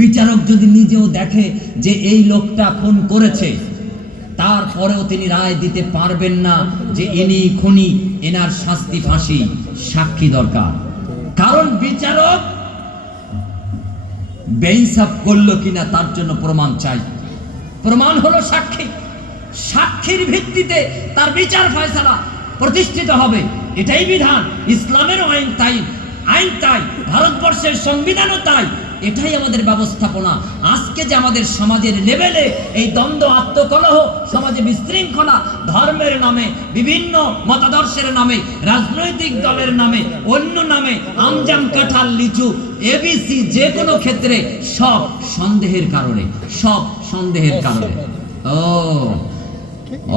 বিচারক যদি নিজেও দেখে যে এই লোকটা খুন করেছে, তারপরেও তিনি রায় দিতে পারবেন না যে ইনি খুনি, এনার শাস্তি ফাঁসি, সাক্ষী দরকার। কারণ বিচারক বেইনসাফ করলো কিনা তার জন্য প্রমাণ চাই। প্রমাণ হলো সাক্ষী, সাক্ষীর ভিত্তিতে তার বিচার ফয়সালা প্রতিষ্ঠিত হবে। এটাই বিধান, ইসলামের আইন তাই, আইন তাই, ভারতবর্ষের সংবিধানও তাই। এটাই আমাদের ব্যবস্থাপনা। আজকে যে আমাদের সমাজের লেভেলে এই দ্বন্দ্ব, আত্মকলহ, সমাজে বিশৃঙ্খলা, ধর্মের নামে, বিভিন্ন মতাদর্শের নামে, রাজনৈতিক দলের নামে, অন্য নামে, আমজাম, কাঁঠাল, লিচু, এবিসি, যে কোনো ক্ষেত্রে সব সন্দেহের কারণে, সব সন্দেহের কারণে। ও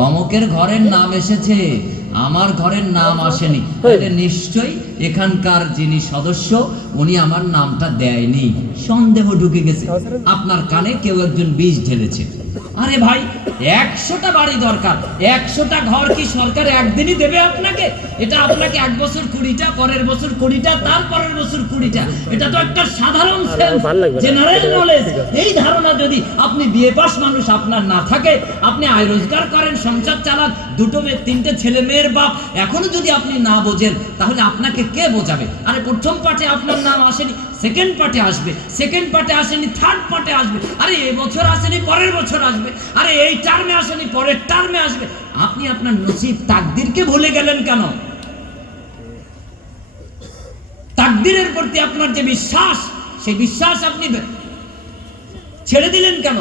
অমুকের ঘরের নাম এসেছে, আমার ঘরের নাম আসেনি, তাহলে নিশ্চয়ই এখানকার যিনি সদস্য উনি আমার নামটা দেয়নি, সন্দেহ ঢুকে গেছে। আপনার কানে কেউ একজন বীজ ঢেলেছে। আরে ভাই, 100টা বাড়ি দরকার, 100টা ঘর কি সরকার একদিনই দেবে আপনাকে? এটা আপনাকে 1 বছর 20টা, পরের বছর 20টা, তারপরের বছর 20টা। এটা তো একটা সাধারণ জেনারেল নলেজ। এই ধারণা যদি আপনি বিয়ে পাস মানুষ আপনার না থাকে, আপনি আয় রোজগার করেন, সংসার চালান, 2 মেয়ে 3টে ছেলে মেয়ের বাপ, এখনো যদি আপনি না বোঝেন, তাহলে আপনাকে কে বোঝাবে? আরে প্রথম পার্টে আপনার নাম আসেনি, সেকেন্ড পার্টে আসবে, সেকেন্ড পার্টে আসেনি, থার্ড পার্টে আসবে। আরে এই বছর আসেনি, পরের বছর আসবে। আরে এই টার্মে আসেনি, পরের টার্মে আসবে। আপনি আপনার নসিব, তাকদিরকে ভুলে গেলেন কেন? তাকদিরের প্রতি আপনার যে বিশ্বাস, সেই বিশ্বাস আপনি ছেড়ে দিলেন কেন?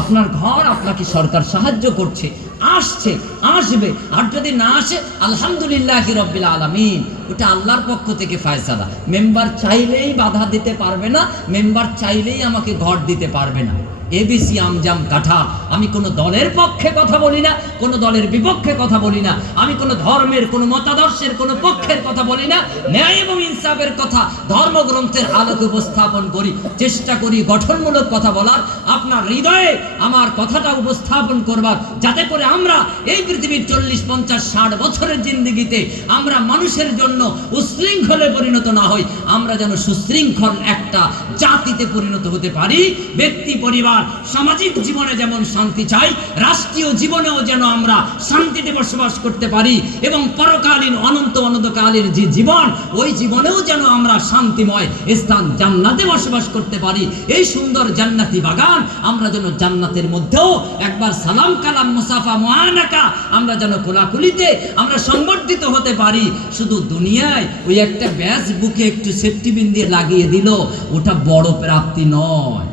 আপনার ঘর আপনাকে সরকার সাহায্য করছে, আসছে, আসবে। আর যদি না আসে, আলহামদুলিল্লাহি রাব্বিল আলামিন, ওটা আল্লাহর পক্ষ থেকে ফয়সালা। মেম্বার চাইলেই বাধা দিতে পারবে না, মেম্বার চাইলেই আমাকে ঘর দিতে পারবে না। এবিসি, আমজাম, কাঁঠাল, আমি কোনো দলের পক্ষে কথা বলি না, কোনো দলের বিপক্ষে কথা বলি না, আমি কোনো ধর্মের, কোনো মতাদর্শের, কোনো পক্ষের কথা বলি না। ন্যায় এবং ইনসাফের কথা ধর্মগ্রন্থের আলোকে উপস্থাপন করি, চেষ্টা করি গঠনমূলক কথা বলার, আপনার হৃদয়ে আমার কথাটা উপস্থাপন করবার, যাতে করে আমরা এই পৃথিবীর 40, 50, 60 বছরের জিন্দেগিতে আমরা মানুষের জন্য উশৃঙ্খলে পরিণত না হই, আমরা যেন সুশৃঙ্খল একটা জাতিতে পরিণত হতে পারি। ব্যক্তি, পরিবার, সামাজিক জীবনে যেমন শান্তি চাই, রাষ্ট্রীয় জীবনেও যেন আমরা শান্তিতে বসবাস করতে পারি, এবং পরকালীন অনন্ত অনন্তকালীন যে জীবন, ওই জীবনেও যেন আমরা শান্তিময় স্থান জান্নাতে বসবাস করতে পারি। এই সুন্দর জান্নাতি বাগান আমরা যেন জান্নাতের মধ্যেও একবার সালাম কালাম মুসাফা মুআনাকা আমরা যেন কোলাকুলিতে আমরা সংবর্ধিত হতে পারি। শুধু দুনিয়ায় ওই একটা ব্যাস বুকে একটু সেফটি পিন দিয়ে লাগিয়ে দিল, ওটা বড় প্রাপ্তি নয়।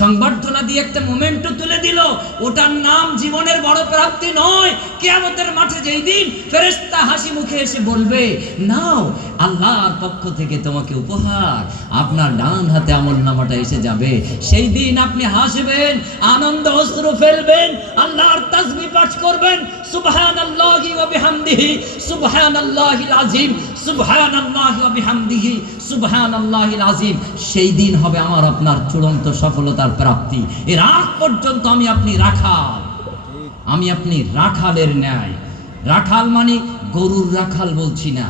সংবর্ধনা দিয়ে একটা মোমেন্টও তুলে দিল, ওটার নাম জীবনের বড় প্রাপ্তি নয়। কিয়ামতের মাঠে যেই দিন ফেরেশতা হাসি মুখে এসে বলবে, নাও আল্লাহর পক্ষ থেকে তোমাকে উপহার, আপনার ডান হাতে আমলনামাটা এসে যাবে। সেই দিন আপনি হাসবেন, আনন্দ অশ্রু ফেলবেন, আল্লাহর তাসবিহ পাঠ করবেন, সুবহানাল্লাহি ওয়া বিহামদিহি সুবহানাল্লাহিল আযীম, সুবহানাল্লাহি ওয়া বিহামদিহি সুবহানাল্লাহিল আযীম। সেই দিন হবে আমার আপনার চূড়ান্ত সফলতার প্রাপ্তি। এর আগ পর্যন্ত আমি আপনি রাখাল, আমি আপনি রাখালের ন্যায়। রাখাল মানে গরুর রাখাল বলছি না,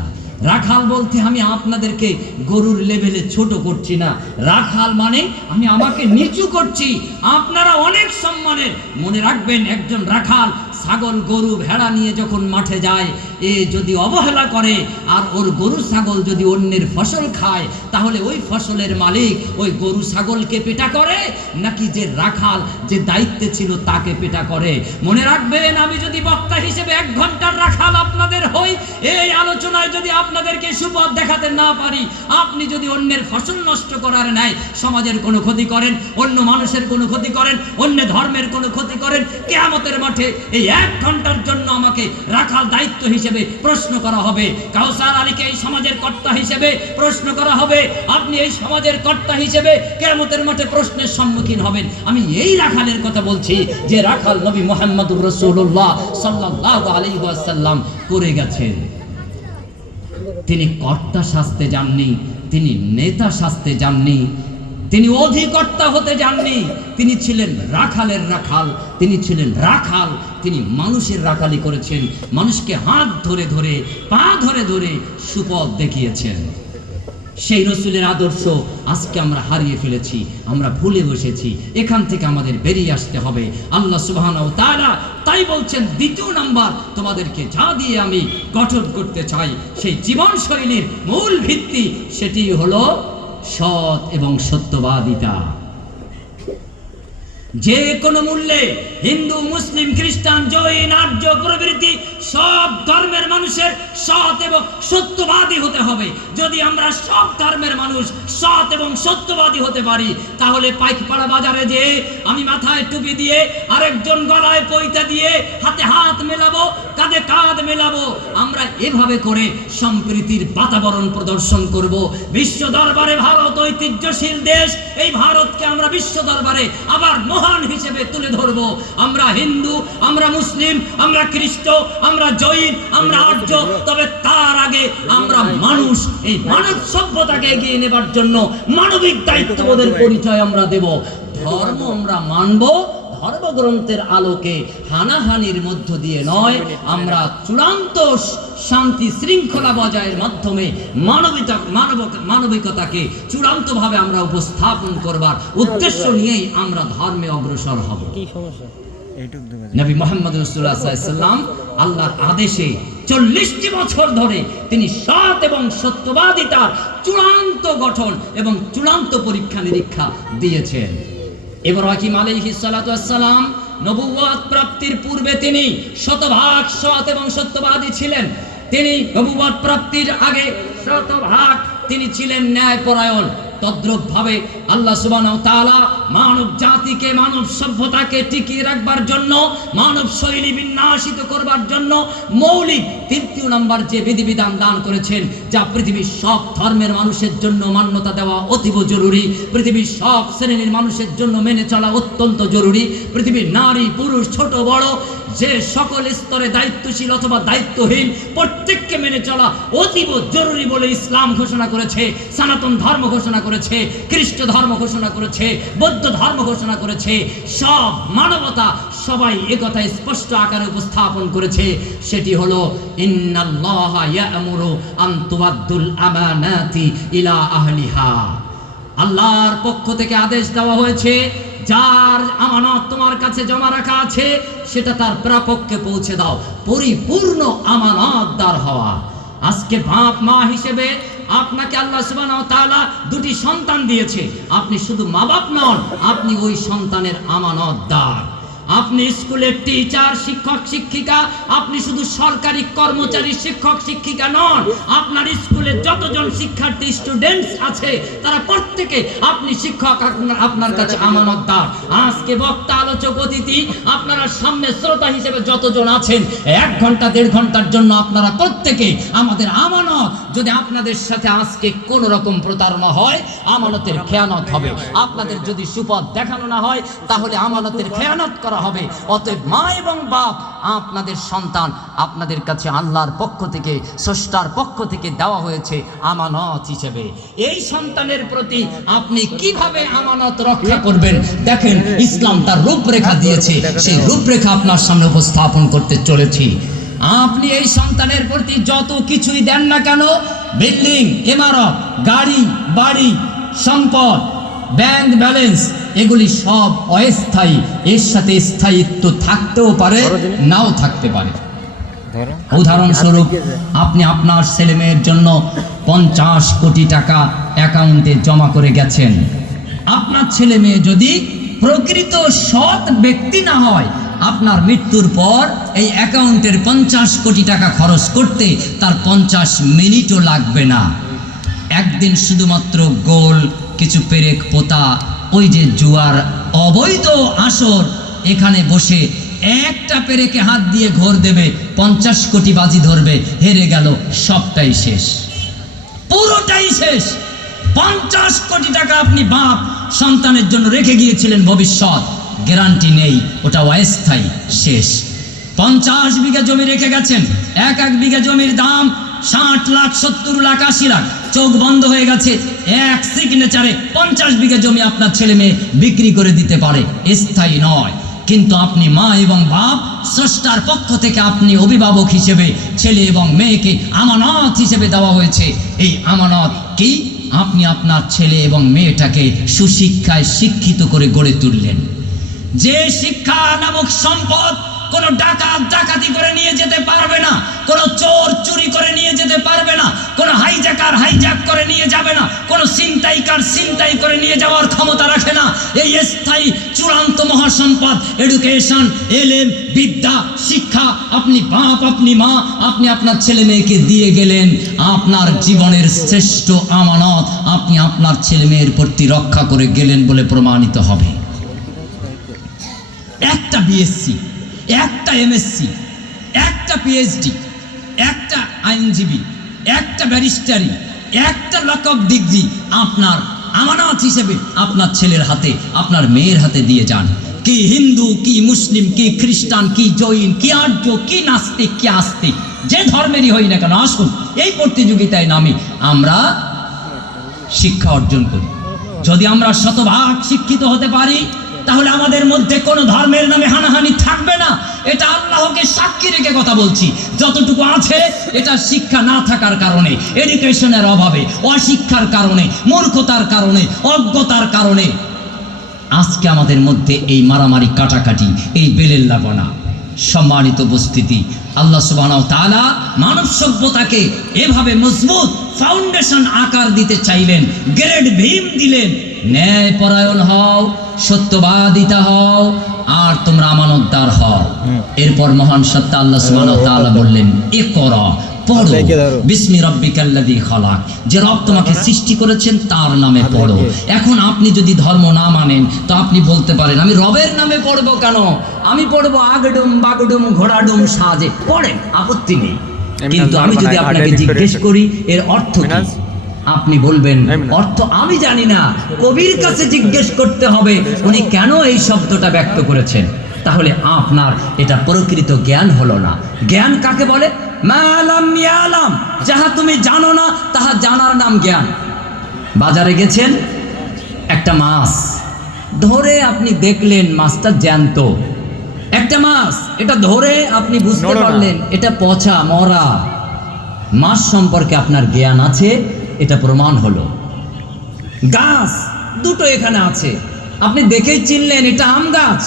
রাখাল বলতে আমি আপনাদেরকে গরুর লেভেলে ছোট করছি না। রাখাল মানে আমি আমাকে নিচু করছি, আপনারা অনেক সম্মানের। মনে রাখবেন, একজন রাখাল ছাগল, গরু, ভেড়া নিয়ে যখন মাঠে যায়, এ যদি অবহেলা করে আর ওর গরু ছাগল যদি অন্যের ফসল খায়, তাহলে ওই ফসলের মালিক ওই গরু ছাগলকে পেটা করে, নাকি যে রাখাল যে দায়িত্বে ছিল তাকে পেটা করে? মনে রাখবেন, আমি যদি বক্তা হিসেবে 1 ঘন্টার রাখাল আপনাদের হই, এই আলোচনায় যদি আপনাদেরকে সুপথ দেখাতে না পারি, আপনি যদি অন্যের ফসল নষ্ট করার ন্যায় সমাজের কোনো ক্ষতি করেন, অন্য মানুষের কোনো ক্ষতি করেন, অন্য ধর্মের কোনো ক্ষতি করেন, কিয়ামতের মাঠে এই 1 ঘন্টার জন্য আমাকে রাখাল দায়িত্ব হিসেবে প্রশ্ন করা হবে। কাউসার আলীকে এই সমাজের কর্তা হিসেবে প্রশ্ন করা হবে, আপনি এই সমাজের কর্তা হিসেবে কিয়ামতের মাঠে প্রশ্নের সম্মুখীন হবেন। আমি এই রাখালের কথা বলছি যে রাখাল নবী মুহাম্মদুর রাসূলুল্লাহ সাল্লাল্লাহু আলাইহি ওয়াসাল্লাম করে গেছেন। তিনি কর্তা সাজতে যাননি, তিনি নেতা সাজতে যাননি, তিনি অধিকর্তা হতে যাননি, তিনি ছিলেন রাখালের রাখাল, তিনি ছিলেন রাখাল, তিনি মানুষের রাখালি করেছেন, মানুষকে হাত ধরে ধরে, পা ধরে ধরে সুপথ দেখিয়েছেন। সেই রসুলের আদর্শ আজকে আমরা হারিয়ে ফেলেছি, আমরা ভুলে বসেছি। এখান থেকে আমাদের বেরিয়ে আসতে হবে। আল্লাহ সুবহানাহু ওয়া তাআলা তাই বলছেন, দ্বিতীয় নাম্বার তোমাদেরকে যা দিয়ে আমি গঠন করতে চাই, সেই জীবনশৈলীর মূল ভিত্তি সেটি হলো সৎ এবং সত্যবাদিতা। যে কোনো মূল্যে হিন্দু, মুসলিম, খ্রিস্টান, জৈন, আর্য প্রভৃতি সব ধর্মের মানুষের সৎ এবং সত্যবাদী হতে হবে। যদি আমরা সব ধর্মের মানুষ সৎ এবং সত্যবাদী হতে পারি, তাহলে পাইকপাড়া বাজারে যে আমি মাথায় টুপি দিয়ে, আরেকজন গলায় পৈতা দিয়ে, হাতে হাত মেলাবো, কাঁধে কাঁধ মেলাবো, আমরা এভাবে করে সম্প্রীতির বাতাবরণ প্রদর্শন করব। বিশ্ব দরবারে ভারত ঐতিহ্যশীল দেশ, এই ভারতকে আমরা বিশ্ব দরবারে আবার মহান হিসেবে তুলে ধরব। আমরা হিন্দু, আমরা মুসলিম, আমরা খ্রিস্ট, আমরা জৈন, আমরা আর্য, তবে তার আগে আমরা মানুষ। এই মানব সভ্যতাকে এগিয়ে নেবার জন্য মানবিক দায়িত্ববোধের পরিচয় আমরা দেব। ধর্ম আমরা মানব ধর্মগ্রন্থের আলোকে, হানাহানির মধ্য দিয়ে নয়। আমরা চূড়ান্ত শান্তি শৃঙ্খলা বজায়ের মাধ্যমে মানবিকতাকে চূড়ান্তভাবে আমরা উপস্থাপন করবার উদ্দেশ্য নিয়েই আমরা ধর্মে অগ্রসর হব। নবী মুহাম্মদ রাসূলুল্লাহ সাল্লাল্লাহু আলাইহি ওয়াসাল্লাম আল্লাহর আদেশে 40টি বছর ধরে তিনি সৎ এবং সত্যবাদিতার চূড়ান্ত গঠন এবং চূড়ান্ত পরীক্ষা নিরীক্ষা দিয়েছেন। ইব্রাহিম আলাইহিস সালাতু ওয়াস সালাম নবুয়ত প্রাপ্তির পূর্বে তিনি শতভাগ সৎ এবং সত্যবাদী ছিলেন। তিনি নবুয়ত প্রাপ্তির আগে শতভাগ তিনি ছিলেন ন্যায়পরায়ণ। তদ্রূপভাবে আল্লাহ সুবহানাহু ওয়া তাআলা মানব জাতিকে, মানব সভ্যতাকে টিকিয়ে রাখবার জন্য, মানব শৈলী বিন্যাসিত করবার জন্য মৌলিক ৩য় নাম্বার যে বিধিবিধান দান করেছেন, যা পৃথিবীর সব ধর্মের মানুষের জন্য মান্যতা দেওয়া অতীব জরুরি, পৃথিবীর সব শ্রেণীর মানুষের জন্য মেনে চলা অত্যন্ত জরুরি, পৃথিবীর নারী পুরুষ ছোট বড় যে সকল স্তরে দায়িত্বশীল অথবা দায়িত্বহীন প্রত্যেককে মেনে চলা অতীব জরুরি বলে ইসলাম ঘোষণা করেছে, সনাতন ধর্ম ঘোষণা করেছে, খ্রিস্ট ধর্ম ঘোষণা করেছে, বৌদ্ধ ধর্ম ঘোষণা করেছে। সব মানবতা সবাই একথা স্পষ্ট আকারে উপস্থাপন করেছে। সেটি হলো ইন্নাল্লাহা ইয়া'মুরু আন তুআদ্দুল আমানাতি ইলা আহলিহা। আল্লাহর পক্ষ থেকে আদেশ দেওয়া হয়েছে, যার আমানত তোমার কাছে জমা রাখা আছে সেটা তার প্রাপককে পৌঁছে দাও, পরিপূর্ণ আমানতদার হওয়া। আজকে বাপ মা হিসেবে আপনাকে আল্লাহ সুবহানাহু ওয়া তাআলা 2টি সন্তান দিয়েছে। আপনি শুধু মা বাপ নন, আপনি ওই সন্তানের আমানতদার। আপনি স্কুলের টিচার, শিক্ষক শিক্ষিকা, আপনি শুধু সরকারি কর্মচারী শিক্ষক শিক্ষিকা নন। আপনার স্কুলে যতজন শিক্ষার্থী স্টুডেন্টস আছে তারা প্রত্যেকে আপনি শিক্ষক, আপনার কাছে আমানতদার। আজকে বক্তা, আলোচক, অতিথি, আপনারা সামনে শ্রোতা হিসেবে যতজন আছেন, 1 ঘন্টা 1.5 ঘন্টার জন্য আপনারা প্রত্যেকে আমাদের আমানত। যদি আপনাদের সাথে আজকে কোন রকম প্রতারণা হয়, আমানতের খেয়ানত হবে। আপনাদের যদি সুপথ দেখানো না হয়, তাহলে আমানতের খেয়ানত করা হবে। অতএব মা এবং বাপ, আপনাদের সন্তান আপনাদের কাছে আল্লাহর পক্ষ থেকে, স্রষ্টার পক্ষ থেকে দেওয়া হয়েছে আমানত হিসেবে। এই সন্তানের প্রতি আপনি কিভাবে আমানত রক্ষা করবেন, দেখেন ইসলাম তার রূপরেখা দিয়েছে। সেই রূপরেখা আপনার সামনে উপস্থাপন করতে চলেছি। আপনি এই সন্তানের প্রতি যত কিছুই দেন না কেন, বিল্ডিং, ইমারত, গাড়ি, বাড়ি, সম্পদ, ব্যাংক ব্যালেন্স, এগুলি সব অস্থায়ী। এর সাথে স্থায়িত্ব থাকতেও পারে, নাও থাকতে পারে। উদাহরণস্বরূপ, আপনি আপনার ছেলে মেয়ের জন্য 50 কোটি টাকা অ্যাকাউন্টে জমা করে গেছেন। আপনার ছেলে মেয়ে যদি প্রকৃত সৎ ব্যক্তি না হয়, আপনার মৃত্যুর পর এই অ্যাকাউন্টের 50 কোটি টাকা খরচ করতে তার 50 মিনিটও লাগবে না। একদিন শুধুমাত্র গোল কিছু পেরেক পোতা, ওই যে জুয়ার অবৈধ আসর, এখানে বসে একটা পেরেকে হাত দিয়ে ঘোর দেবে, 50 কোটি বাজি ধরবে, হেরে গেল, সবটাই শেষ, পুরোটাই শেষ। 50 কোটি টাকা আপনি বাপ সন্তানের জন্য রেখে গিয়েছিলেন, ভবিষ্যৎ গ্যারান্টি নেই, ওটা অস্থায়ী, শেষ। 50 বিঘা জমি রেখে গেছেন, এক বিঘা জমির দাম 60 লাখ, 70 লাখ, 80 লাখ, চোখ বন্ধ হয়ে গেছে। এক সিগনেচারে 50 বিঘা জমি আপনার ছেলে মেয়ে বিক্রি করে দিতে পারে, স্থায়ী নয়। কিন্তু আপনি মা এবং বাপ, স্রষ্টার পক্ষ থেকে আপনি অভিভাবক হিসেবে ছেলে এবং মেয়েকে আমানত হিসেবে দেওয়া হয়েছে। এই আমানত কি? আপনি আপনার ছেলে এবং মেয়েটাকে সুশিক্ষায় শিক্ষিত করে গড়ে তুললেন। যে শিক্ষা নামক সম্পদ কোনো ডাকাত ডাকাতি করে নিয়ে যেতে পারবে না, কোনো চোর চুরি করে নিয়ে যেতে পারবে না, কোনো হাইজ্যাকার হাইজ্যাক করে নিয়ে যাবে না, কোনো ছিনতাইকার ছিনতাই করে নিয়ে যাওয়ার ক্ষমতা রাখে না। এই স্থায়ী চূড়ান্ত মহাসম্পদ এডুকেশন, এলেম, বিদ্যা, শিক্ষা আপনি বাপ, আপনি মা, আপনি আপনার ছেলে মেয়েকে দিয়ে গেলেন। আপনার জীবনের শ্রেষ্ঠ আমানত আপনি আপনার ছেলে মেয়ের প্রতি রক্ষা করে গেলেন বলে প্রমাণিত হবে। একটা বিএসসি, একটা এমএসসি, একটা পিএইচডি, একটা আইনজীবী, একটা ব্যারিস্টারি, একটা লকআপ ডিগ্রি আপনার আমানত হিসেবে আপনার ছেলের হাতে, আপনার মেয়ের হাতে দিয়ে যান। কি হিন্দু, কি মুসলিম, কি খ্রিস্টান, কি জৈন, কি আর্য, কি নাস্তিক, কি আস্তিক, যে ধর্মেরই হই না কেন, আসুন এই প্রতিযোগিতায় নামি আমরা শিক্ষা অর্জন করি। যদি আমরা শতভাগ শিক্ষিত হতে পারি তাহলে আমাদের মধ্যে কোনো ধর্মের নামে হানাহানি থাকবে না। এটা আল্লাহকে সাক্ষী রেখে কথা বলছি। যতটুকু আছে এটা শিক্ষা না থাকার কারণে, এডুকেশনের অভাবে, অশিক্ষার কারণে, মূর্খতার কারণে, অজ্ঞতার কারণে আজকে আমাদের মধ্যে এই মারামারি, কাটাকাটি, এই বেলেল্লাপনা। সম্মানিত উপস্থিতি, আল্লাহ সুবহানাহু ওয়া তাআলা মানব সভ্যতাকে এভাবে মজবুত ফাউন্ডেশন আকার দিতে চাইলেন, গ্রেড ভীম দিলেন। ন্যায় পরায়ণ হও, সত্যবাদিতা হও, আর তোমরা আমানতদার হও। এরপর মহান সত্তা আল্লাহ সুবহানাহু ওয়া তাআলা বললেন, ইকরা, পড়ো, বিসমি রাব্বিকাল্লাযী খালাক, যে রব তোমাকে সৃষ্টি করেছেন তার নামে পড়ো। এখন আপনি যদি ধর্ম না মানেন তো আপনি বলতে পারেন আমি রবের নামে পড়বো কেন, আমি পড়বো আগডুম বাগডুম ঘোড়াডুম সাজে, পড়েন, আপত্তি নেই। কিন্তু আমি যদি আপনাকে জিজ্ঞেস করি এর অর্থ কি, আপনি বলবেন অর্থ আমি জানি না, কবির কাছে জিজ্ঞেস করতে হবে উনি কেন এই শব্দটা ব্যক্ত করেছেন। তাহলে আপনার এটা প্রকৃত জ্ঞান হলো না। জ্ঞান কাকে বলে? মালাম ইয়ালাম, যাহা তুমি জানো না তাহা জানার নাম জ্ঞান। বাজারে গেছেন, একটা মাছ ধরে আপনি দেখলেন মাছটা জ্যান্ত, একটা মাছ, এটা ধরে আপনি বুঝতে পারলেন এটা পচা মরা। মাছ সম্পর্কে আপনার জ্ঞান আছে, এটা প্রমাণ হলো। গাছ দুটো এখানে আছে, আপনি দেখেই চিনলেন এটা আম গাছ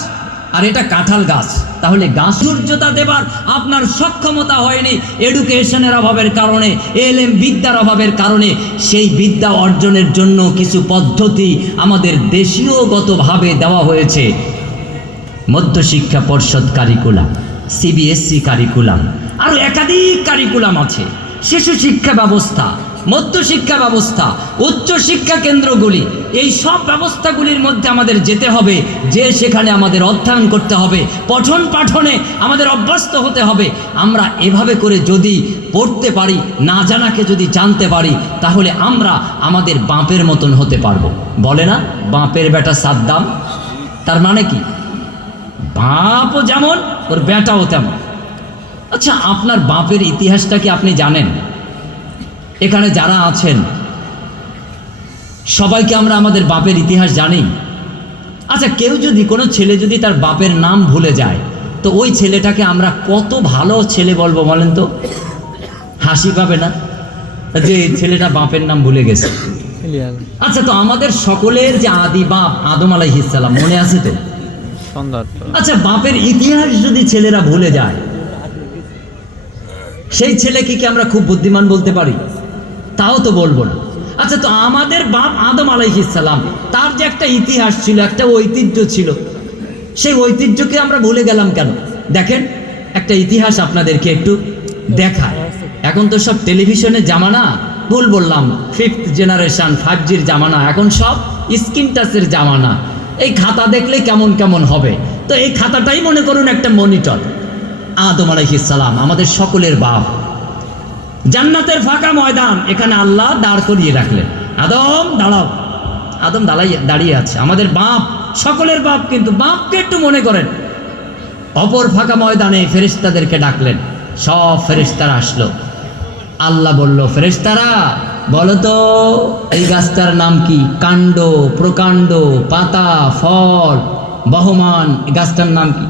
আর এটা কাঁঠাল গাছ। তাহলে গাছ সূর্যতা দেবার আপনার সক্ষমতা হয়নি এডুকেশনের অভাবের কারণে, এলএম বিদ্যার অভাবের কারণে। সেই বিদ্যা অর্জনের জন্য কিছু পদ্ধতি আমাদের দেশীয়গতভাবে দেওয়া হয়েছে। মধ্যশিক্ষা পর্ষদ কারিকুলাম, সিবিএসসি কারিকুলাম, আরও একাধিক কারিকুলাম আছে। শিশু শিক্ষা ব্যবস্থা, মধ্যশিক্ষা ব্যবস্থা, উচ্চ শিক্ষা কেন্দ্রগুলি, এই সব ব্যবস্থাগুলির মধ্যে আমাদের যেতে হবে, যে সেখানে আমাদের অধ্যয়ন করতে হবে, পঠন পাঠনে আমাদের অভ্যস্ত হতে হবে। আমরা এভাবে করে যদি পড়তে পারি, না জানাকে যদি জানতে পারি, তাহলে আমরা আমাদের বাপের মতন হতে পারবো। বলে না বাপের বেটা সাদ্দাম, তার মানে কি বাপও যেমন ওর বেটাও তেমন। আচ্ছা, আপনার বাপের ইতিহাসটা কি আপনি জানেন? এখানে যারা আছেন সবাইকে আমরা আমাদের বাপের ইতিহাস জানি। আচ্ছা, কেউ যদি, কোনো ছেলে যদি তার বাপের নাম ভুলে যায়, তো ওই ছেলেটাকে আমরা কত ভালো ছেলে বলবো বলেন তো? হাসি পাবে না যে ছেলেটা বাপের নাম ভুলে গেছে? আচ্ছা, তো আমাদের সকলের যে আদি বাপ আদম আলাইহিস সালাম মনে আছে তো? আচ্ছা, বাপের ইতিহাস যদি ছেলেরা ভুলে যায়, সেই ছেলেকে কি আমরা খুব বুদ্ধিমান বলতে পারি? তাও তো বলবো না। আচ্ছা, তো আমাদের বাপ আদম আলাইহিস সালাম, তার যে একটা ইতিহাস ছিল, একটা ঐতিহ্য ছিল, সেই ঐতিহ্যকে আমরা ভুলে গেলাম কেন? দেখেন, একটা ইতিহাস আপনাদেরকে একটু দেখায়। এখন তো সব টেলিভিশনের জামানা, ভুল বললাম, 5th জেনারেশন 5Gর জামানা, এখন সব স্ক্রিন টাচের জামানা। এই খাতা দেখলে কেমন কেমন হবে, তো এই খাতাটাই মনে করুন একটা মনিটর। আদম আলাইহিস সালাম আমাদের সকলের বাপ। জান্নাতের ফাঁকা ময়দান, এখানে আল্লাহ দাঁড় করিয়ে রাখলেন, আদম দাঁড়াও। আদম দাঁড়িয়ে আছে, আমাদের বাপ, সকলের বাপ। কিন্তু বাপকে একটু মনে করেন। অপর ফাঁকা ময়দানে ফেরেশতাদেরকে ডাকলেন, সব ফেরেশতারা আসলো। আল্লাহ বলল, ফেরেশতারা বলো তো এই গাছটার নাম কি? কাণ্ড, প্রকাণ্ড, পাতা, ফল, বহমান, এই গাছটার নাম কি?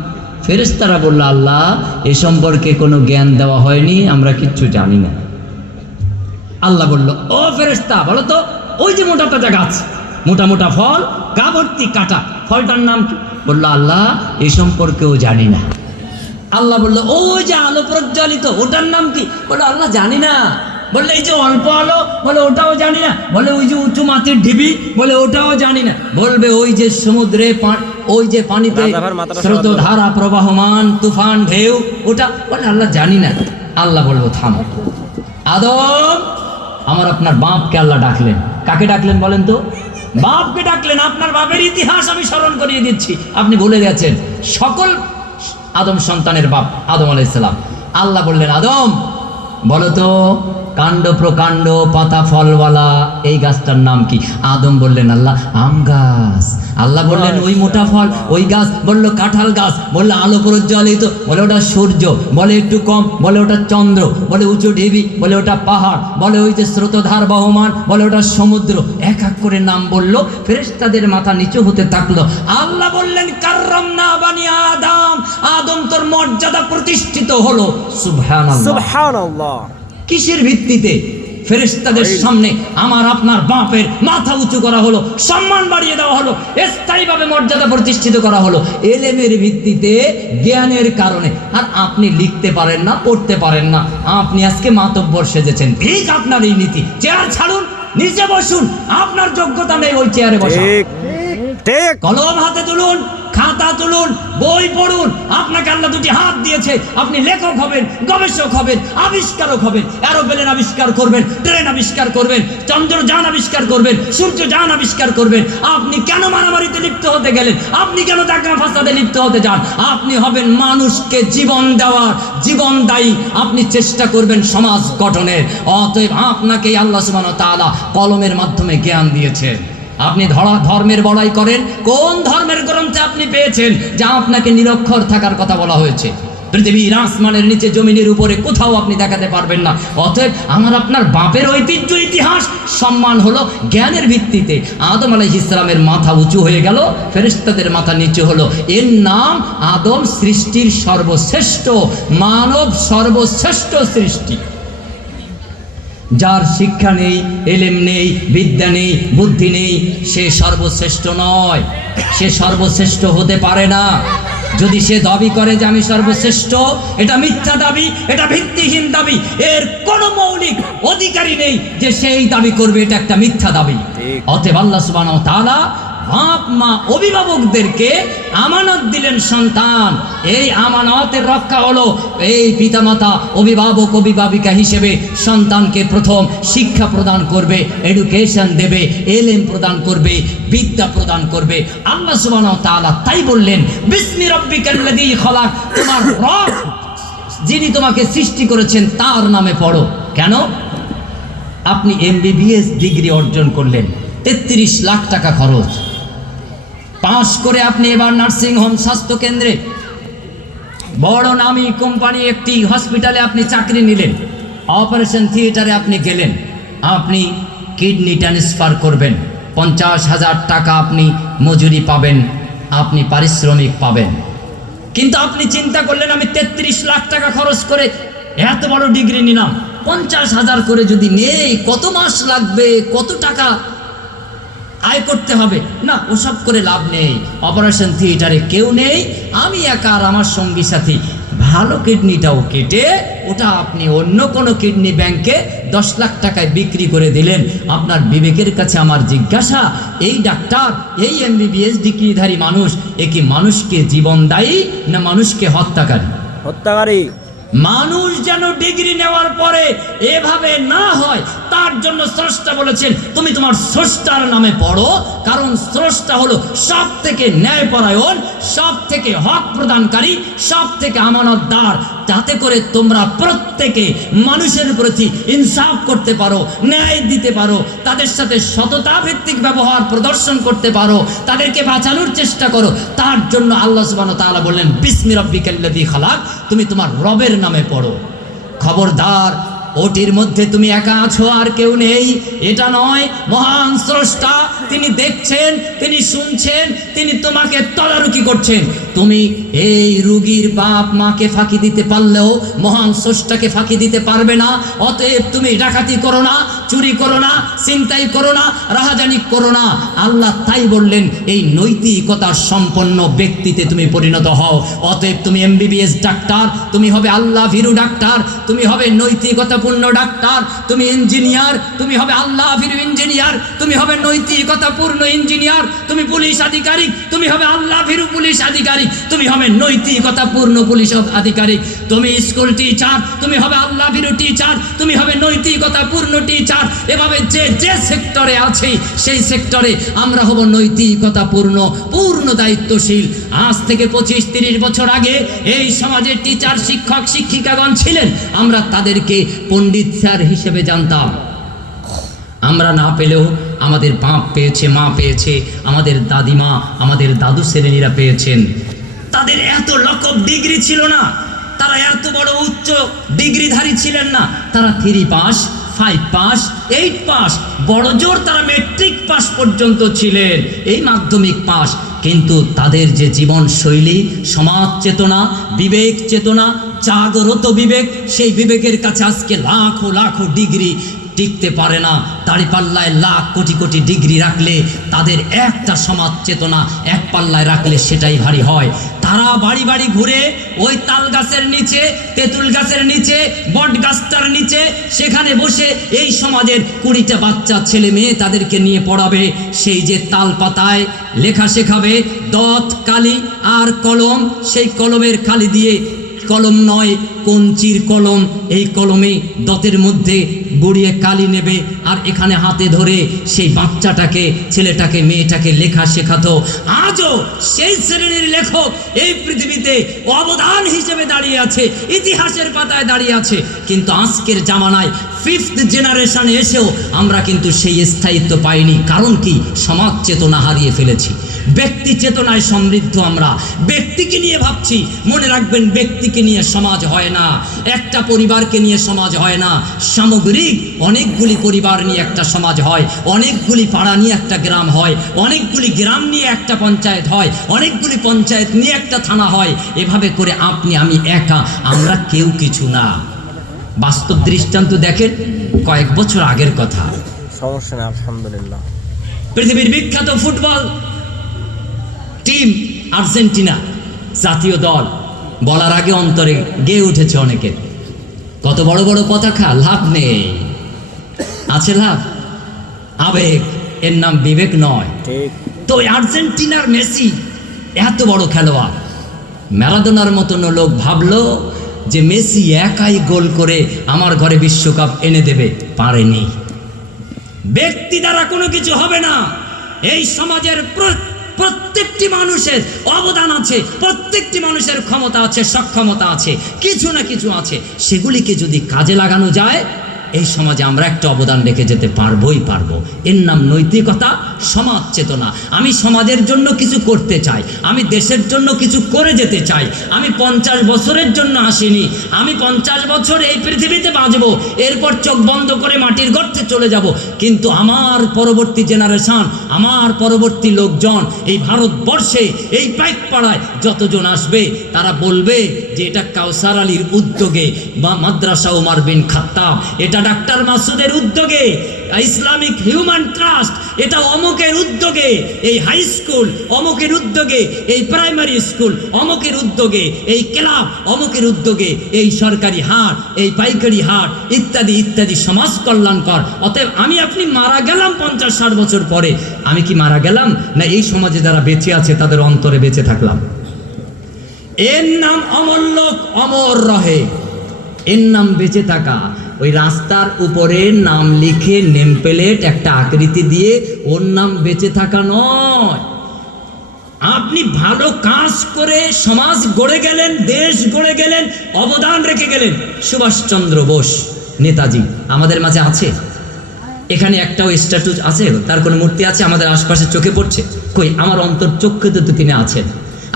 ফেরেশতারা বলল, আল্লাহ এ সম্পর্কে কোনো জ্ঞান দেওয়া হয়নি, আমরা কিচ্ছু জানি না। আল্লাহ বলল, ও ফেরেশতা বলো তো ওই যে মোটা তাজা গাছ, মোটা মোটা ফল, গা ভর্তি কাটা, ফলটার নাম কি? বললো আল্লাহ এই সম্পর্কেও জানি না। আল্লাহ বললো ওই যে আলো প্রজ্বলিত, ওটার নাম কি? বললো আল্লাহ জানি না। বললে এই যে অল্প আলো, বলে ওটাও জানি না। বলে ওই যে উঁচু মাটির ঢিবি, বলে ওটাও জানি না। বলবে ওই যে সমুদ্রে ওই যে পানিতে স্রোতধারা প্রবাহমান, তুফান ঢেউ, ওটা? বলে আল্লাহ জানি না। আল্লাহ বলবো থামো। আদম, আমার আপনার বাপকে আল্লাহ ডাকলেন। কাকে ডাকলেন বলেন তো? বাপকে ডাকলেন। আপনার বাপের ইতিহাস আমি স্মরণ করিয়ে দিচ্ছি, আপনি ভুলে গেছেন। সকল আদম সন্তানের বাপ আদম আলাইহিস সালাম। আল্লাহ বললেন আদম বলো তো কাণ্ড প্রকাণ্ড পাতা ফলওয়ালা এই গাছটার নাম কি? আদম বললেন আল্লাহ আম গাছ। আল্লাহ বললেন ওই মোটা ফল ওই গাছ? বললো কাঁঠাল গাছ। বললো আলো প্রজ্বলিত? বলে ওটা সূর্য। বলে একটু কম? বলে ওটা চন্দ্র। বলে উঁচু ঢিবি? বলে ওটা পাহাড়। বলে ওই যে স্রোতধার বহমান? বলে ওটা সমুদ্র। এক এক করে নাম বললো। ফেরেশতাদের মাথা নিচু হতে থাকলো। আল্লাহ বললেন কাররামনা বানি আদম, আদম তোর মর্যাদা প্রতিষ্ঠিত হলো। সুবহানাল্লাহ সুবহানাল্লাহ। কিসের ভিত্তিতে? ফেরেশতাদের সামনে আমার আপনার বাপের মাথা উঁচু করা হলো, সম্মান বাড়িয়ে দেওয়া হলো, স্থায়ীভাবে মর্যাদা প্রতিষ্ঠিত করা হলো এলেমের ভিত্তিতে, জ্ঞানের কারণে। আর আপনি লিখতে পারেন না, পড়তে পারেন না, আপনি আজকে মাতব্বর সেজেছেন। ঠিক আপনার এই নীতি। চেয়ার ছাড়ুন, নিচে বসুন। আপনার যোগ্যতা নেই ওই চেয়ারে বসা। ঠিক। কলম হাতে তুলুন, খাতা তুলুন, বই পড়ুন। আপনাকে আল্লাহ দুটি হাত দিয়েছে, আপনি লেখক হবেন, গবেষক হবেন, আবিষ্কারক হবেন। এরোপ্লেন আবিষ্কার করবেন, ট্রেন আবিষ্কার করবেন, চন্দ্রযান আবিষ্কার করবেন, সূর্যযান আবিষ্কার করবেন। আপনি কেন মারামারিতে লিপ্ত হতে গেলেন? আপনি কেন দাঙ্গা ফাসাদে লিপ্ত হতে যান? আপনি হবেন মানুষকে জীবন দেওয়ার জীবনদায়ী। আপনি চেষ্টা করবেন সমাজ গঠনের। অতএব আপনাকে আল্লাহ সুবহানাহু ওয়া তাআলা কলমের মাধ্যমে জ্ঞান দিয়েছেন। আপনি ধর্মের বড়াই করেন, কোন ধর্মের গ্রন্থে আপনি পেয়েছেন যা আপনাকে নিরক্ষর থাকার কথা বলা হয়েছে? পৃথিবীর আসমানের নিচে জমিনের উপরে কোথাও আপনি দেখাতে পারবেন না। অতএব আমার আপনার বাপের ঐতিহ্য ইতিহাস সম্মান হলো জ্ঞানের ভিত্তিতে। আদম আলাইহিস সালামের মাথা উঁচু হয়ে গেল, ফেরেশতাদের মাথা নিচু হলো। এর নাম আদম সৃষ্টির সর্বশ্রেষ্ঠ মানব, সর্বশ্রেষ্ঠ সৃষ্টি। যার শিক্ষা নেই, এলেম নেই, বিদ্যা নেই, বুদ্ধি নেই, সে সর্বশ্রেষ্ঠ নয়, সে সর্বশ্রেষ্ঠ হতে পারে না। যদি সে দাবি করে যে আমি সর্বশ্রেষ্ঠ, এটা মিথ্যা দাবি, এটা ভিত্তিহীন দাবি। এর কোনো মৌলিক অধিকারী নেই যে সেই দাবি করবে, এটা একটা মিথ্যা দাবি। অতএব আল্লাহ সুবহানাহু ওয়া তাআলা বাপ মা অভিভাবকদেরকে আমানত দিলেন সন্তান। এই আমানতের রক্ষা হলো এই পিতামাতা অভিভাবক অভিভাবিকা হিসেবে সন্তানকে প্রথম শিক্ষা প্রদান করবে, এডুকেশন দেবে, এলেম প্রদান করবে, বিদ্যা প্রদান করবে। আল্লাহ সুবহানাহু ওয়া তাআলা তাই বললেন বিসমি রাব্বিকাল্লাযী খলাক, তোমার রব যিনি তোমাকে সৃষ্টি করেছেন তার নামে পড়ো। কেন? আপনি MBBS ডিগ্রি অর্জন করলেন, 33 লাখ টাকা খরচ। পাস করে আপনি এবার নার্সিং হোম, স্বাস্থ্য কেন্দ্রে, বড় নামী কোম্পানি একটি হসপিটালে আপনি চাকরি নিলেন, অপারেশন থিয়েটারে আপনি গেলেন, আপনি কিডনি ট্রান্সফার করবেন, 50,000 টাকা আপনি মজুরি পাবেন, আপনি পারিশ্রমিক পাবেন। কিন্তু আপনি চিন্তা করলেন আমি 33 লাখ টাকা খরচ করে এত বড় ডিগ্রি নিলাম, 50,000 করে যদি নেই কত মাস লাগবে, কত টাকা আয় করতে হবে? না, ওসব করে লাভ নেই। অপারেশন থিয়েটারে কেউ নেই, আমি একা আর আমার সঙ্গী সাথী। ভালো কিডনিটাও কেটে ওটা আপনি অন্য কোনো কিডনি ব্যাংকে 10 লাখ টাকায় বিক্রি করে দিলেন। আপনার বিবেকের কাছে আমার জিজ্ঞাসা, এই ডাক্তার, এই MBBS ডিগ্রিধারী মানুষ, এ কি মানুষকে জীবনদায়ী না মানুষকে হত্যাকারী? হত্যাকারী। মানুষ যেন ডিগ্রি নেওয়ার পরে এভাবে না হয়, তার জন্য স্রষ্টা বলেছেন তুমি তোমার স্রষ্টার নামে পড়ো। কারণ স্রষ্টা হলো সব থেকে ন্যায়পরায়ণ, সব থেকে হক প্রদানকারী, সব থেকে আমানতদার, যাতে করে তোমরা প্রত্যেকে মানুষের প্রতি ইনসাফ করতে পারো, ন্যায় দিতে পারো, তাদের সাথে সততা ভিত্তিক ব্যবহার প্রদর্শন করতে পারো, তাদেরকে বাঁচানোর চেষ্টা করো। তার জন্য আল্লাহ সুবহানাহু ওয়া তাআলা বললেন বিসমি রাব্বিকাল্লাযী খালাক, তুমি তোমার রবের নামে পড়ো। খবরদার ওটির মধ্যে তুমি একা আছো, আর কেউ নেই এটা নয়। মহান স্রষ্টা তিনি দেখছেন, তিনি শুনছেন, তিনি তোমাকে তদারকি করছেন। তুমি এই রুগীর বাপ মাকে ফাঁকি দিতে পারলেও মহান স্রষ্টাকে ফাঁকি দিতে পারবে না। অতএব তুমি ডাকাতি করো না, চুরি করো না, ছিনতাই করো না, রাহাজানি করো না। আল্লাহ তাই বললেন এই নৈতিকতা সম্পন্ন ব্যক্তিতে তুমি পরিণত হও। অতএব তুমি এমবিবিএস ডাক্তার, তুমি হবে আল্লাহ ভীরু ডাক্তার, তুমি হবে নৈতিকতাপূর্ণ ডাক্তার, তুমি ইঞ্জিনিয়ার, তুমি হবে আল্লাহ ভীরু ইঞ্জিনিয়ার, তুমি হবে নৈতিকতাপূর্ণ ইঞ্জিনিয়ার, তুমি পুলিশ আধিকারিক, তুমি হবে আল্লাহ ভীরু পুলিশ আধিকারিক, তুমি হবে নৈতিকতাপূর্ণ পুলিশ আধিকারিক, তুমি স্কুল টিচার, তুমি হবে আল্লাহ ভীরু টিচার, তুমি হবে নৈতিকতাপূর্ণ টিচার। এভাবে যে যে সেক্টরে আছে সেই সেক্টরে আমরা হব নৈতিকতাপূর্ণ, পূর্ণ দায়িত্বশীল। আজ থেকে 25-30 বছর আগে এই সমাজের টিচার, শিক্ষক, শিক্ষিকাগণ ছিলেন, আমরা তাদেরকে পণ্ডিত স্যার হিসেবে জানতাম। আমরা না পেলেও আমাদের বাপ পেয়েছে, মা পেয়েছে, আমাদের দাদিমা, আমাদের দাদু শ্রেণীরা পেয়েছেন। তাদের এত লকব ডিগ্রি ছিল না, তারা এত বড় উচ্চ ডিগ্রিধারী ছিলেন না। তারা 3 পাস, 5 পাস, 8 পাস, বড় জোর তারা মেট্রিক পাস পর্যন্ত ছিলেন, এই মাধ্যমিক পাস। কিন্তু তাদের যে জীবন শৈলী, সমাজ চেতনা, বিবেক চেতনা, জাগ্রত বিবেক, সেই বিবেকের কাছে আজকে লাখো লাখো ডিগ্রি টিকতে পারে না। দাঁড়িপাল্লায় লাখ কোটি কোটি ডিগ্রি রাখলে তাদের একটা সমাজ চেতনা এক পাল্লায় রাখলে সেটাই ভারী হয়। তারা বাড়ি বাড়ি ঘুরে ওই তাল গাছের নিচে, তেঁতুল গাছের নিচে, বট গাছটার নিচে, সেখানে বসে এই সমাজের 20টা বাচ্চা ছেলে মেয়ে তাদেরকে নিয়ে পড়াবে। সেই যে তাল পাতায় লেখা শেখাবে, দত, কালি আর কলম, সেই কলমের কালি দিয়ে, কলম নয় কঞ্চির কলম, এই কলমে দতের মধ্যে বুড়িয়ে কালি নেবে আর এখানে হাতে ধরে সেই বাচ্চাটাকে, ছেলেটাকে, মেয়েটাকে লেখা শেখাতো। আজও সেই শ্রেণীর লেখক এই পৃথিবীতে অবদান হিসেবে দাঁড়িয়ে আছে, ইতিহাসের পাতায় দাঁড়িয়ে আছে। কিন্তু আজকের জামানায় 5th জেনারেশনে এসেও আমরা কিন্তু সেই স্থায়িত্ব পাইনি। কারণ কি? সমাজ চেতনা হারিয়ে ফেলেছি। ব্যক্তি চেতনায় সমৃদ্ধ আমরা, ব্যক্তিকে নিয়ে ভাবছি। মনে রাখবেন, ব্যক্তিকে নিয়ে সমাজ হয় না, একটা পরিবারকে নিয়ে সমাজ হয় না। সামগ্রিক অনেকগুলি পরিবার নিয়ে একটা সমাজ হয়, অনেকগুলি পাড়া নিয়ে একটা গ্রাম হয়, অনেকগুলি গ্রাম নিয়ে একটা পঞ্চায়েত হয়, অনেকগুলি পঞ্চায়েত নিয়ে একটা থানা হয়। এভাবে করে আপনি আমি একা, আমরা কেউ কিছু না। বাস্তব দৃষ্টান্ত দেখেন, কয়েক বছর আগের কথা। সমস্যা নেই, আলহামদুলিল্লাহ। পৃথিবীর বিখ্যাত ফুটবল টিম আর্জেন্টিনা জাতীয় দল, বলার আগে অন্তরে গেয়ে উঠেছে অনেকে। কত বড় বড় পতাকা, লাভ নেই। আছে লাভ? আবেগ, এর নাম বিবেক নয়। ঠিক। তো আর্জেন্টিনার মেসি এত বড় খেলোয়াড়, ম্যারাডোনার মতন লোক ভাবলো যে মেসি একাই গোল করে আমার ঘরে বিশ্বকাপ এনে দেবে, পারেনি। ব্যক্তি দ্বারা কোনো কিছু হবে না। এই সমাজের প্রত্যেকটি মানুষের অবদান আছে, প্রত্যেকটি মানুষের ক্ষমতা আছে, সক্ষমতা আছে, কিছু না কিছু আছে। সেগুলিকে যদি কাজে লাগানো যায়, এই সমাজে আমরা একটা অবদান রেখে যেতে পারবোই পারবো। এর নাম নৈতিকতা, সমাজ চেতনা। আমি সমাজের জন্য কিছু করতে চাই, আমি দেশের জন্য কিছু করে যেতে চাই। আমি 50 বছরের জন্য আসিনি, আমি 50 বছর এই পৃথিবীতে বাঁচবো, এরপর চোখ বন্ধ করে মাটির গর্তে চলে যাব। কিন্তু আমার পরবর্তী জেনারেশন, আমার পরবর্তী লোকজন, এই ভারতবর্ষে, এই পাইকপাড়ায় যতজন আসবে, তারা বলবে যে এটা কাউসার আলীর উদ্যোগে বা মাদ্রাসা ওমর বিন খাত্তাব, এটা ডাক্তার মাসুদের উদ্যোগে, ইসলামিক হিউম্যান ট্রাস্ট এটা অমুকের উদ্যোগে, এই হাই স্কুল অমুকের উদ্যোগে, এই প্রাইমারি স্কুল অমুকের উদ্যোগে, এই ক্লাব অমুকের উদ্যোগে, এই সরকারি হাট, এই পাইকারি হাট ইত্যাদি ইত্যাদি সমাজ কল্যাণকর। অতএব আমি আপনি মারা গেলাম 50-60 বছর পরে, আমি কি মারা গেলাম না এই সমাজে যারা বেঁচে আছে তাদের অন্তরে বেঁচে থাকলাম? এর নাম অমর লোক অমর রহে, এর নাম বেঁচে থাকা। ওই রাস্তার উপরে নাম লিখে নেম প্লেট একটা আকৃতি দিয়ে ওর নাম বেঁচে থাকা নয়। আপনি ভালো কাজ করে সমাজ গড়ে গেলেন, দেশ গড়ে গেলেন, অবদান রেখে গেলেন। সুভাষচন্দ্র বোস, নেতাজি আমাদের মাঝে আছে? এখানে একটাও স্ট্যাচু আছে? তার কোনো মূর্তি আছে আমাদের আশপাশে চোখে পড়ছে? কই? আমার অন্তর চক্ষে তো তিনি আছেন।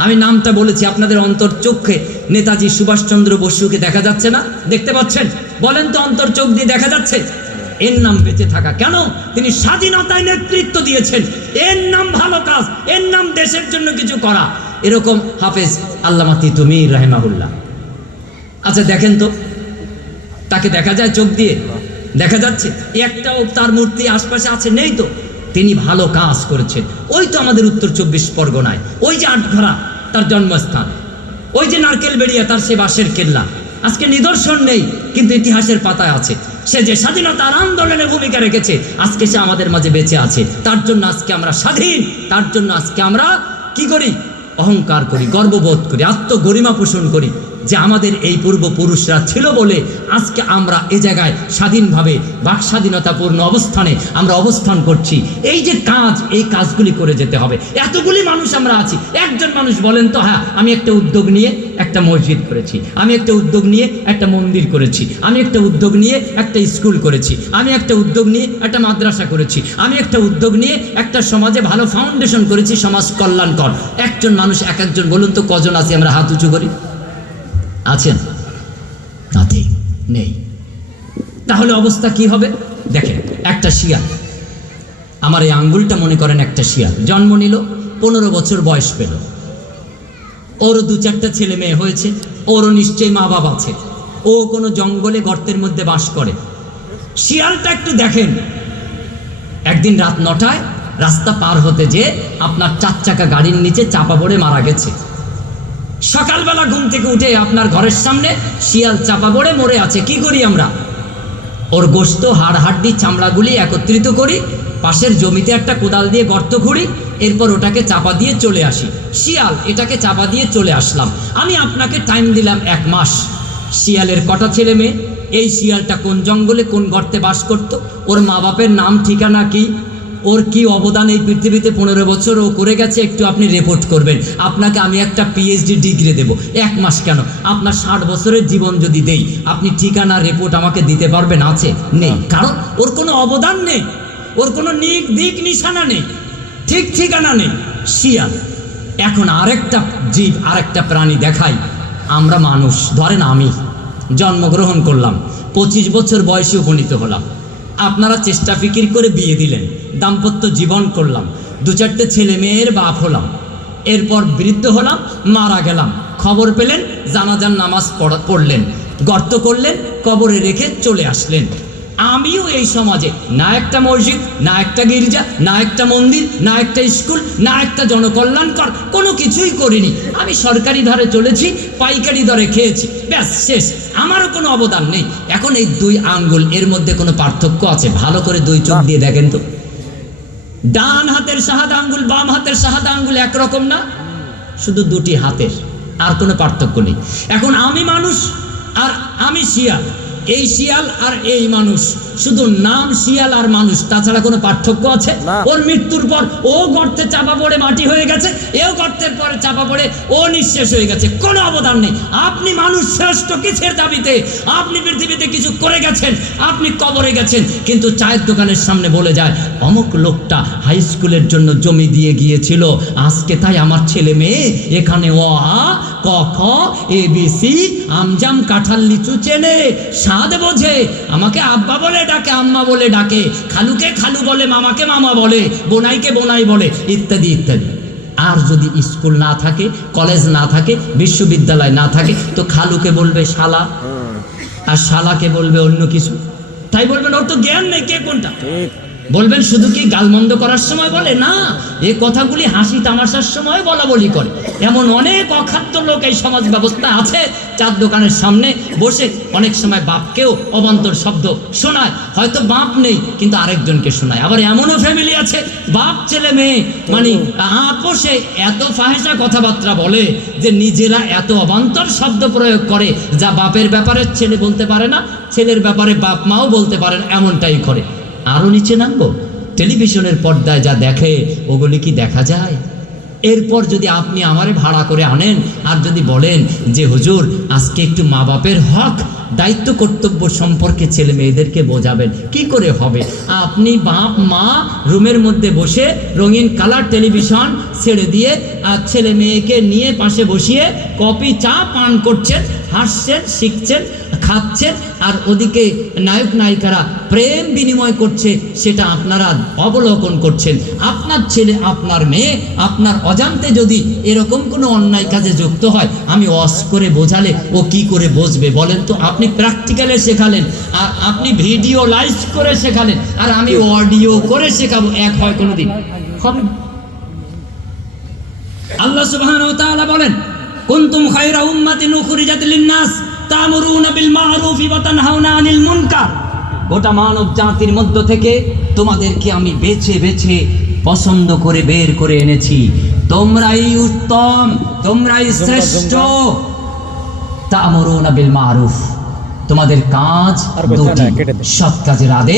আমি নামটা বলেছি, আপনাদের অন্তর চক্ষে নেতাজি সুভাষচন্দ্র বসুকে দেখা যাচ্ছে না? দেখতে পাচ্ছেন? বলেন তো অন্তর চোখ দিয়ে দেখা যাচ্ছে? এর নাম বেঁচে থাকা। কেন? তিনি স্বাধীনতায় নেতৃত্ব দিয়েছেন, এর নাম ভালো কাজ, এর নাম দেশের জন্য কিছু করা। এরকম হাফেজ আল্লামা তিতুমীর রাহিমাহুল্লাহ। আচ্ছা দেখেন তো, তাকে দেখা যায় চোখ দিয়ে? দেখা যাচ্ছে? একটাও তার মূর্তি আশপাশে আছে? নেই তো। তিনি ভালো কাজ করেছেন। ওই তো আমাদের উত্তর 24 পরগনায়, ওই যে আটঘরা তার জন্মস্থান, ওই যে নারকেল বেড়িয়া তার সে বাঁশের কেল্লা। আজকে নিদর্শন নেই, কিন্তু ইতিহাসের পাতায় আছে। সে যে স্বাধীনতার আন্দোলনে ভূমিকা রেখেছে, আজকে সে আমাদের মাঝে বেঁচে আছে। তার জন্য আজকে আমরা স্বাধীন, তার জন্য আজকে আমরা কি করি? অহংকার করি, গর্ববোধ করি, আত্মগরিমা পোষণ করি যে আমাদের এই পূর্বপুরুষরা ছিল বলে আজকে আমরা এ জায়গায় স্বাধীনভাবে বাক স্বাধীনতাপূর্ণ অবস্থানে আমরা অবস্থান করছি। এই যে কাজ, এই কাজগুলি করে যেতে হবে। এতগুলি মানুষ আমরা আছি, একজন মানুষ বলেন তো, হ্যাঁ আমি একটা উদ্যোগ নিয়ে একটা মসজিদ করেছি, আমি একটা উদ্যোগ নিয়ে একটা মন্দির করেছি, আমি একটা উদ্যোগ নিয়ে একটা স্কুল করেছি, আমি একটা উদ্যোগ নিয়ে একটা মাদ্রাসা করেছি, আমি একটা উদ্যোগ নিয়ে একটা সমাজে ভালো ফাউন্ডেশন করেছি, সমাজ কল্যাণকর। একজন মানুষ, এক একজন বলুন তো কজন আছি আমরা হাত উঁচু করি? আছেন? নাথিং, নেই। তাহলে অবস্থা কি হবে? দেখেন, একটা শিয়াল, আমার এই আঙ্গুলটা মনে করেন একটা শিয়াল, জন্ম নিল, 15 বছর বয়স পেল, ওরও 2-4টা ছেলে মেয়ে হয়েছে, ওরও নিশ্চয়ই মা বাবা আছে, ও কোনো জঙ্গলে গর্তের মধ্যে বাস করে। শিয়ালটা একটু দেখেন, একদিন রাত 9টায় রাস্তা পার হতে যে আপনার 4 চাকা গাড়ির নিচে চাপা পড়ে মারা গেছে। সকালবেলা ঘুম থেকে উঠে আপনার ঘরের সামনে শিয়াল চাপা পড়ে মরে আছে। কি করি আমরা? ওর গোশত, হাড় হাড্ডি, চামড়াগুলি একত্রিত করি, পাশের জমিতে একটা কোদাল দিয়ে গর্ত খুঁড়ি, এরপর ওটাকে চাপা দিয়ে চলে আসি। শিয়াল এটাকে চাপা দিয়ে চলে আসলাম। আমি আপনাকে টাইম দিলাম 1 মাস। শিয়ালের কটা ছেলে মেয়ে? এই শিয়ালটা কোন জঙ্গলে কোন গর্তে বাস করত? ওর মা বাপের নাম ঠিকানা কি? ওর কি অবদান এই পৃথিবীতে 15 বছর ও করে গেছে, একটু আপনি রিপোর্ট করবেন। আপনাকে আমি একটা পিএইচডি ডিগ্রি দেব। 1 মাস কেন, আপনার 60 বছরের জীবন যদি দেই, আপনি ঠিকানা রিপোর্ট আমাকে দিতে পারবেন? আছে? নেই। কারণ ওর কোনো অবদান নেই, ওর কোনো দিক নিশানা নেই, ঠিক ঠিকানা নেই। শিয়াল। এখন আরেকটা জীব, আরেকটা প্রাণী দেখাই। আমরা মানুষ, ধরেন আমি জন্মগ্রহণ করলাম, 25 বছর বয়সে উপনীত হলাম, আপনারা চেষ্টা ফিকির করে বিয়ে দিলেন, দাম্পত্য জীবন করলাম, 2-4টে ছেলে মেয়ের বাপ হলাম, এরপর বৃদ্ধ হলাম, মারা গেলাম, খবর পেলেন, জানাজার নামাজ পড়লেন, গর্ত করলেন, কবরে রেখে চলে আসলেন। আমিও এই সমাজে না একটা মসজিদ, না একটা গির্জা, না একটা মন্দির, না একটা স্কুল, না একটা জনকল্যাণকর, কোনো কিছুই করিনি। আমি সরকারি দরে চলেছি, পাইকারি দরে খেয়েছি, ব্যাস শেষ। আমারও কোনো অবদান নেই। এখন এই 2 আঙ্গুল, এর মধ্যে কোনো পার্থক্য আছে? ভালো করে 2 চোখ দিয়ে দেখেন তো। ডান হাতের শাহাদা আঙ্গুল, বাম হাতের শাহাদা আঙ্গুল একরকম না? শুধু 2টি হাতের, আর কোনো পার্থক্য নেই। এখন আমি মানুষ আর আমি শিয়াল, এই শিয়াল আর এই মানুষ, শুধু নাম শিয়াল আর মানুষ, তাছাড়া কোনো পার্থক্য আছে? ওর মৃত্যুর পর ও গর্তে চাপা পড়ে মাটি হয়ে গেছে, এও গর্তের পরে চাপা পড়ে ও নিঃশেষ হয়ে গেছে, কোনো অবদান নেই। আপনি মানুষ শ্রেষ্ঠ কিসের দাবিতে? আপনি পৃথিবীতে কিছু করে গেছেন, আপনি কবরে গেছেন, কিন্তু চায়ের দোকানের সামনে বলে যায় অমুক লোকটা হাই স্কুলের জন্য জমি দিয়ে গিয়েছিল, আজকে তাই আমার ছেলে মেয়ে এখানে অ আ ক খ ABC আমজাম কাঁঠাল লিচু চেনে, স্বাদ বোঝে, আমাকে আব্বা বলে ডাকে, আম্মা বলে ডাকে, খালুকে খালু বলে, মামাকে মামা বলে, বোনাইকে বোনাই বলে, ইত্যাদি ইত্যাদি। আর যদি স্কুল না থাকে, কলেজ না থাকে, বিশ্ববিদ্যালয় না থাকে, তো খালুকে বলবে শালা, আর শালাকে বলবে অন্য কিছু। তাই বলবেন ওর তো জ্ঞান নেই, কে কোনটা বলবেন? শুধু কি গালমন্দ করার সময় বলে? না, এই কথাগুলি হাসি তামাশার সময় বলা বলি করে। এমন অনেক অখাদ্য লোক এই সমাজ ব্যবস্থা আছে, চার দোকানের সামনে বসে অনেক সময় বাপকেও অবান্তর শব্দ শোনায়, হয়তো বাপ নেই কিন্তু আরেকজনকে শোনায়। আবার এমনও ফ্যামিলি আছে, বাপ ছেলে মেয়ে মানে আপোষে এত ফাহেসা কথাবার্তা বলে যে নিজেরা এত অবান্তর শব্দ প্রয়োগ করে, যা বাপের ব্যাপারে ছেলে বলতে পারে না, ছেলের ব্যাপারে বাপ মাও বলতে পারে না, এমনটাই করে। আরও নিচে নামবো, টেলিভিশনের পর্দায় যা দেখে ওগুলি কি দেখা যায়? এরপর যদি আপনি আমারে ভাড়া করে আনেন আর যদি বলেন যে হুজুর আজকে একটু মা বাপের হক, দায়িত্ব, কর্তব্য সম্পর্কে ছেলে মেয়েদেরকে বোঝাবেন, কি করে হবে? আপনি বাপ মা রুমের মধ্যে বসে রঙিন কালার টেলিভিশন ছেড়ে দিয়ে আর ছেলে মেয়েকে নিয়ে পাশে বসিয়ে কপি চা পান করছেন, হাসছেন, শিখছেন, খাচ্ছেন আর ওদিকে নায়ক নায়িকারা প্রেম বিনিময় করছে, সেটা আপনারা অবলোকন করছেন। আপনার ছেলে, আপনার মেয়ে আপনার অজান্তে যদি এরকম কোনো অন্যায় কাজে যুক্ত হয়, আমি ওয়াজ করে বোঝালে ও কি করে বুঝবে বলেন তো? আপনি প্র্যাকটিক্যালে শেখালেন, আর আপনি ভিডিও লাইভ করে শেখালেন, আর আমি অডিও করে শেখাবো, এক হয় কোনোদিন? হবে না। আল্লাহ সুবহানাহু ওয়া তাআলা বলেন, কুনতুম খায়রা উম্মাতিন উখরিজাত লিন-নাস তা'মুরুনা বিল মা'রুফি ওয়া তানহাউনা আনিল মুনকার। গোটা মানব জাতির মধ্য থেকে তোমাদেরকে আমি বেছে বেছে পছন্দ করে বের করে এনেছি, তোমরাই উত্তম, তোমরাই শ্রেষ্ঠ। তা'মুরুনা বিল মা'রুফ, তোমাদের কাজ দুটি, সৎ কাজের আদেশ